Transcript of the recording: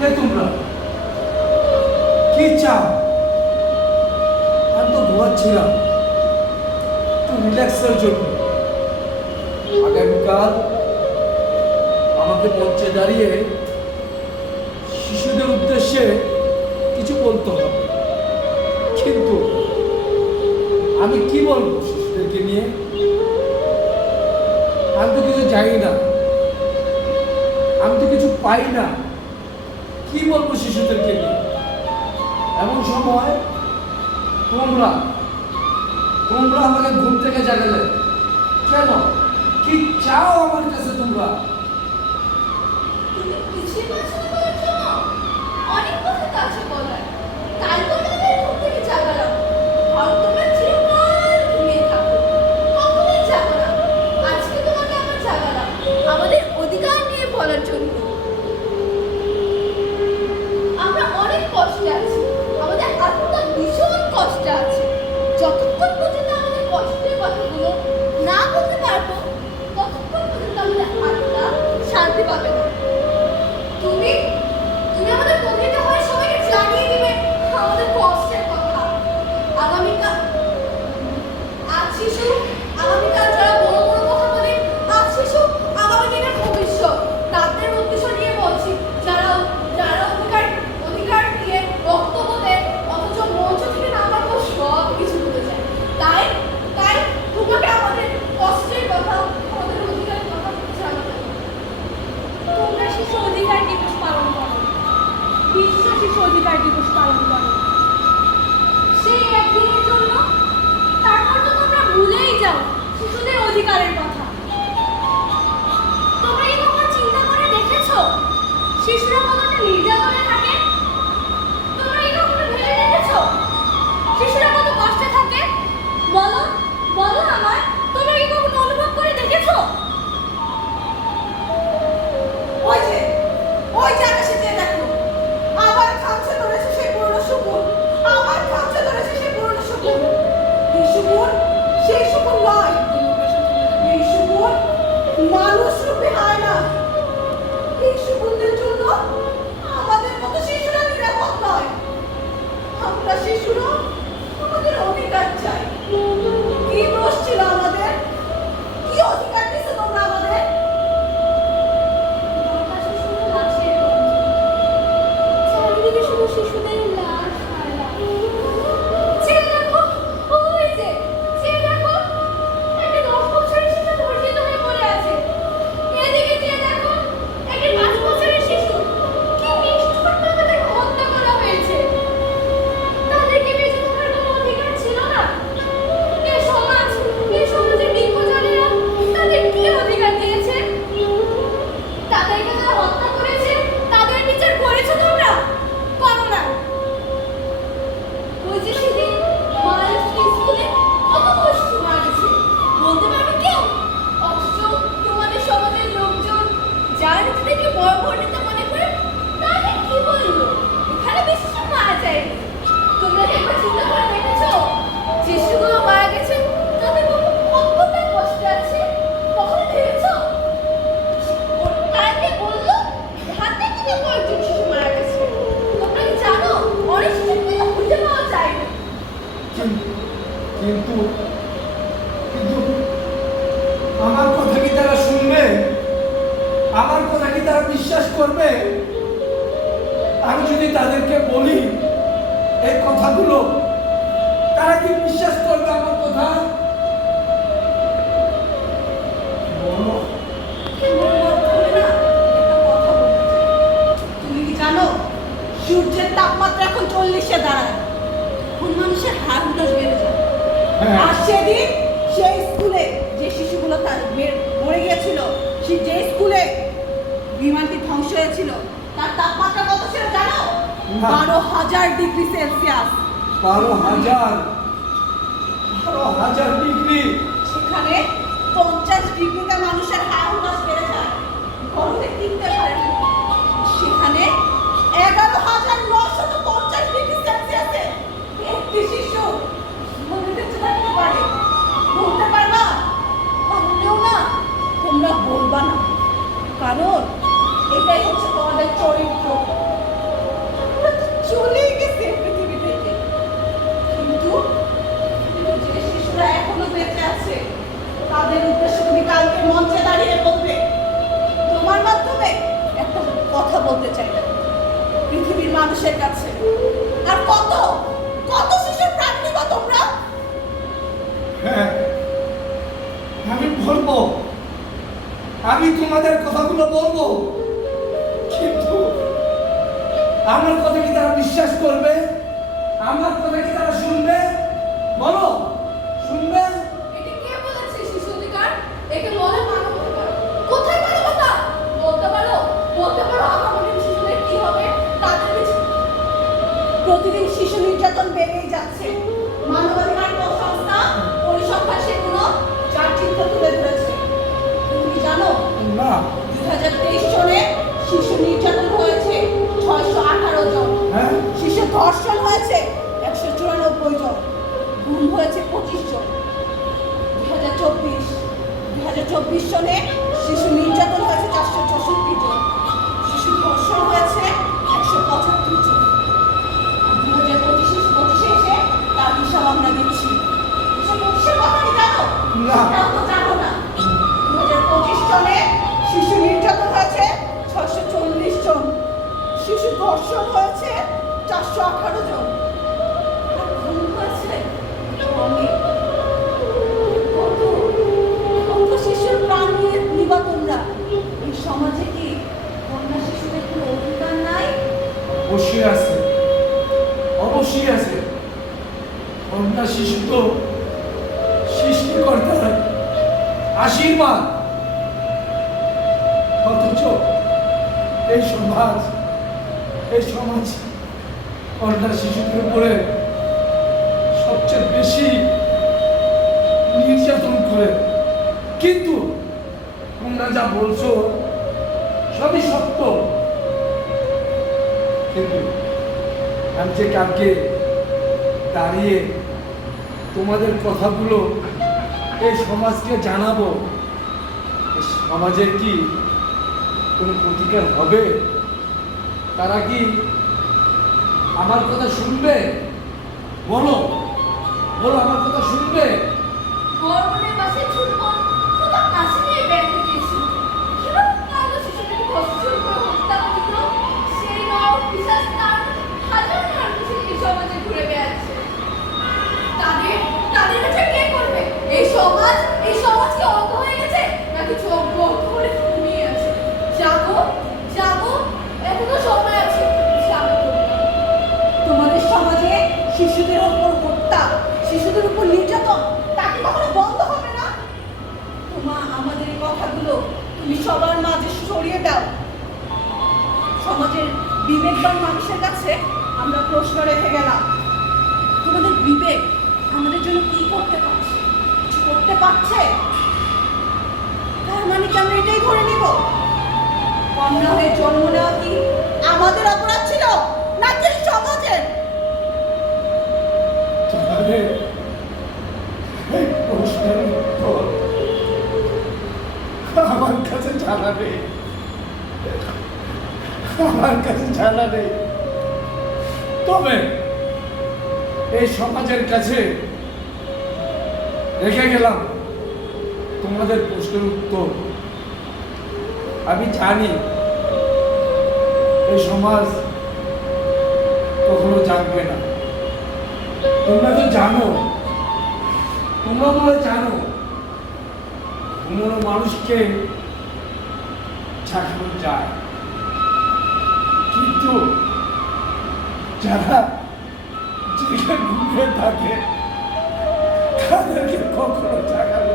কে তোমরা? কি চাও? আমি তো ঘুমাচ্ছিলাম একটু রিল্যাক্সের জন্য। আগামীকাল আমাকে মঞ্চে দাঁড়িয়ে শিশুদের উদ্দেশ্যে কিছু বলতে হবে, কিন্তু আমি কি বলবো শিশুদেরকে নিয়ে? আমি তো কিছু জানি না, আমি তো কিছু পাই না, কি বলবো শিশুদেরকে নিয়ে? এমন সময় তোমরা তোমরা আমাকে ঘুম থেকে জাগালে কেন? কি চাও আমার কাছে তোমরা? তুমি কিছুই বলছো না বলার জন্য? অনেক কথা তো আছে বলার। কাল তো আমাদের ঘুম থেকে জাগালাম। হয়তো তোমরা চিরকাল ঘুমিয়ে থাকো, কখনোই জাগো না। আজকে তোমাকে আবার জাগালাম আমাদের অধিকার নিয়ে বলার জন্য। আমরা অনেক কষ্টে আছি, আমাদের আত্মা ভীষণ কষ্টে আছে। যতক্ষণ পর্যন্ত আমাদের কষ্টের কথাগুলো না বলতে পারবো, ততক্ষণ পর্যন্ত আমাদের আত্মা শান্তি পাবে না। তুমি তুমি আমাদের প্রকৃত হয়ে সবাইকে জানিয়ে দিবে আমাদের কষ্টের কথা। আগামীকাল আজ শিশু, আগামীকাল যারা বড় বড় কথা বলে, আজ শিশু আগামী দিনের ভবিষ্যৎ। তাদের উদ্দেশ্য নিয়ে বলছি, যারা যারা অধিকার অধিকার দিয়ে বক্তব্য দেয় অথচ মঞ্চ থেকে নামার পর সব কিছু ভুলে যায়। তাই তাই তোমাকে আমাদের কষ্টের কথা, আমাদের অধিকারের কথা জানাতে হবে। তোমরা শিশু অধিকার দিবস পালন করো, বিশ্ব শিশু অধিকার দিবস পালন করো সেই একদিনের জন্য। তারপর তো তোমরা ভুলেই যাও শিশুদের অধিকারের কথা। তোমরা কি কখনো চিন্তা করে দেখেছো শিশুরা কতটা নির্যাতনে থাকে? তোমরা কি কখনো ভেবে দেখেছো শিশুরা কত কষ্টে থাকে? বলো বলো আমায়, তোমরা কি কখনো অনুভব করে দেখেছো? ওই যে আকাশে চেয়ে দেখো, আবার খামছে ধরেছে সেই পুরনো শকুন, আবার খামছে ধরেছে সেই পুরনো শকুন। এই শকুন সেই শকুন নয়, এই শকুন মানুষ রূপে হয় না। এই শকুনদের জন্য আমাদের মতো শিশুরা নিরাপদ নয়। আমরা শিশুরা আমাদের অধিকার চাই। কি দোষ ছিল আমাদের? কি অধিকার দিয়েছে তোমরা আমাদের? চারিদিকে শুধু শিশুদের লাশ আর লাশ। চেয়ে দেখো, ওই যে, চেয়ে দেখো, একটা 10 বছরের শিশু ধর্ষিত হয়ে পড়ে আছে। এদিকে চেয়ে দেখো, একটা 5 বছরের শিশু। কি নিষ্ঠুরভাবে তাকে হত্যা করা হয়েছে। তাদেরকে বেঁচে থাকার কোনো অধিকার ছিল না। এ সমাজের বিজ্ঞজনেরা তাদের কি অধিকার দিয়েছে? তাদেরকে যারা হত্যা করেছে তাদের বিচার করেছো তোমরা? করো না। ওই যে সেদিন মহারাষ্ট্র স্কুলে কত কষ্ট মারেছে, বলতে পারবে কেউ? অথচ তোমাদের সমাজের লোকজন যার নিজেদেরকে বড় বড় নেতা মনে করে, তাদের কি বললো? এখানে বেশি মারা যায়নি। তোমরা কি একবার চিন্তা করে দেখেছো যে শিশুগুলো মারা গেছে তাদের কতটা কষ্ট আছে? কখনো ভেবেছো? তাকে বললো হাতে কিনে কয়েকজন শিশু মারা গেছে। তোমরা কি জানো অনেক শিশুকে খুঁজে পাওয়া যায় না? কিন্তু কিন্তু আমার কথা কি তারা শুনবে? আমার কথা কি তারা বিশ্বাস করবে? আমি যদি তাদেরকে বলি এই কথাগুলো, তারা কি বিশ্বাস করবে আমার কথা? বলো। তুমি কি জানো সূর্যের তাপমাত্রা এখন 40-এ দাঁড়ায়? এখন মানুষের হাড় হুঁশ বেড়ে যায়। হ্যাঁ। আর সেদিন সেই স্কুলে যে শিশুগুলো মরে গিয়েছিল, যে স্কুলে বিমানটি ধ্বংস হয়েছিল, তার তাপমাত্রা কত ছিল জানো? না। 12,000 ডিগ্রি সেলসিয়াস। 12,000 ডিগ্রি। সেখানে 50 ডিগ্রিতে মানুষের হাড় হুঁশ বেড়ে যায়, গরমে টিকতে পারে না। সেখানে 11,950 ডিগ্রি সেলসিয়াসে একটি শিশু মনে বেঁচে থাকতে পারে। বলতে পারবা? পারলেও না, তোমরা বলবা না, কারণ এটাই হচ্ছে তোমাদের চরিত্র। চলেই গেছে পৃথিবী থেকে। কিন্তু যে শিশুরা এখনো বেঁচে আছে তাদের উদ্দেশ্যে তুমি কালকে মঞ্চে দাঁড়িয়ে বলবে। তোমার মাধ্যমে একটা কথা বলতে চাই পৃথিবীর মানুষের কাছে। আর কত কত শিশুর প্রাণ নিবা তোমরা? হ্যাঁ, আমি বলবো, আমি তোমাদের কথাগুলো বলবো, কিন্তু আমার কথা কি তারা বিশ্বাস করবে? আমার কথা কি তারা শুনবে? বলো, শুনবে? একে কে বলেছে শিশু অধিকার? একে বলে মানবাধিকার। কোথায় মানবতা? বলতে পারো আগামী শিশুদের কি হবে? তাদের প্রতিদিন শিশু নির্যাতন বেড়েই যাচ্ছে। মানবাধিকার সংস্থা পরিসংখ্যান সেগুলো যার চিত্র তুলে ধরেছে। তুমি জানো না। 2023 সনে শিশু নির্যাতন হয়েছে 618 জন, হ্যাঁ, শিশু ধর্ষণ হয়েছে 194 জন, গুম হয়েছে 25 জন। 2024 সনে শিশু নির্যাতন হয়েছে 464 জন, শিশু ধর্ষণ হয়েছে 175 জন। 2025 এসে তার হিসাব আমরা দিচ্ছি। 2025 কথা কি জানো? না। সেটাও তো জানো না। 2025 সনে শিশু নির্যাতন হয়েছে 640 জন, শিশু ধর্ষণ হয়েছে 418 জন, আর খুন হয়েছে অনেক। কত কত শিশুর প্রাণ নিয়ে নিবা তোমরা? এই সমাজে কি কন্যা শিশুদের কোনো অধিকার নাই? অবশ্যই আছে, অবশ্যই আছে। কন্যা শিশু তো সৃষ্টিকর্তার আশীর্বাদ, অথচ এই সমাজ কন্যা শিশুদের উপরে সবচেয়ে বেশি নির্যাতন করে। কিন্তু তোমরা যা বলছো সবই সত্য, কিন্তু আমি যে কালকে দাঁড়িয়ে তোমাদের কথাগুলো এই সমাজকে জানাবো, এই সমাজের কি কোনো প্রতিকার হবে? তারা কি আমার কথা শুনবে? বলো, আমার কথা শুনবে? হরমোনের পাশে ছুটবো, কোথাও কাশি নিয়ে বেড়াতে গেছি। কিভাবে পারলো শিশুটিকে ধর্ষণ করে হত্যা করলো? সেই নরক পিশাচ তার হাজার মানুষ এই সমাজে ঘুরে বেড়াচ্ছে। তাদের কাছে কে করবে? এই সমাজ কি অজ্ঞ হয়ে গেছে, নাকি চোখ বন্ধ করে ঘুমিয়ে আছে? জাগো, এখনো সময় আছে, জাগো তোমরা। তোমাদের সমাজে শিশুদের উপর হত্যা, শিশুদের উপর নির্যাতন, তা কি কখনো বন্ধ হবে না? আমাদের এই কথাগুলো তুমি সবার মাঝে ছড়িয়ে দাও। সমাজের বিবেকবান মানুষের কাছে আমরা প্রশ্ন রেখে গেলাম। তোমাদের বিবেক আমাদের জন্য কি করতে পারছে? কিছু করতে পারছে? তার মানে কি আমরা এটাই ধরে নিব কন্যা হয়ে জন্ম নেওয়া কি আমাদের অপরাধ ছিল, নাকি সমাজের? তোমাদের এই প্রশ্নের উত্তর আমার কাছে জানা নেই, তবে এই সমাজের কাছে রেখে গেলাম তোমাদের প্রশ্নের উত্তর। আমি জানি এই সমাজ কখনো জানবে না। তোমরা তো জানো, তোমরা বলে জানো কোনো মানুষকে ছাড়ানো যায়, কিন্তু যারা জেলে ঘুমিয়ে থাকে তাদেরকে কখনো জাগানো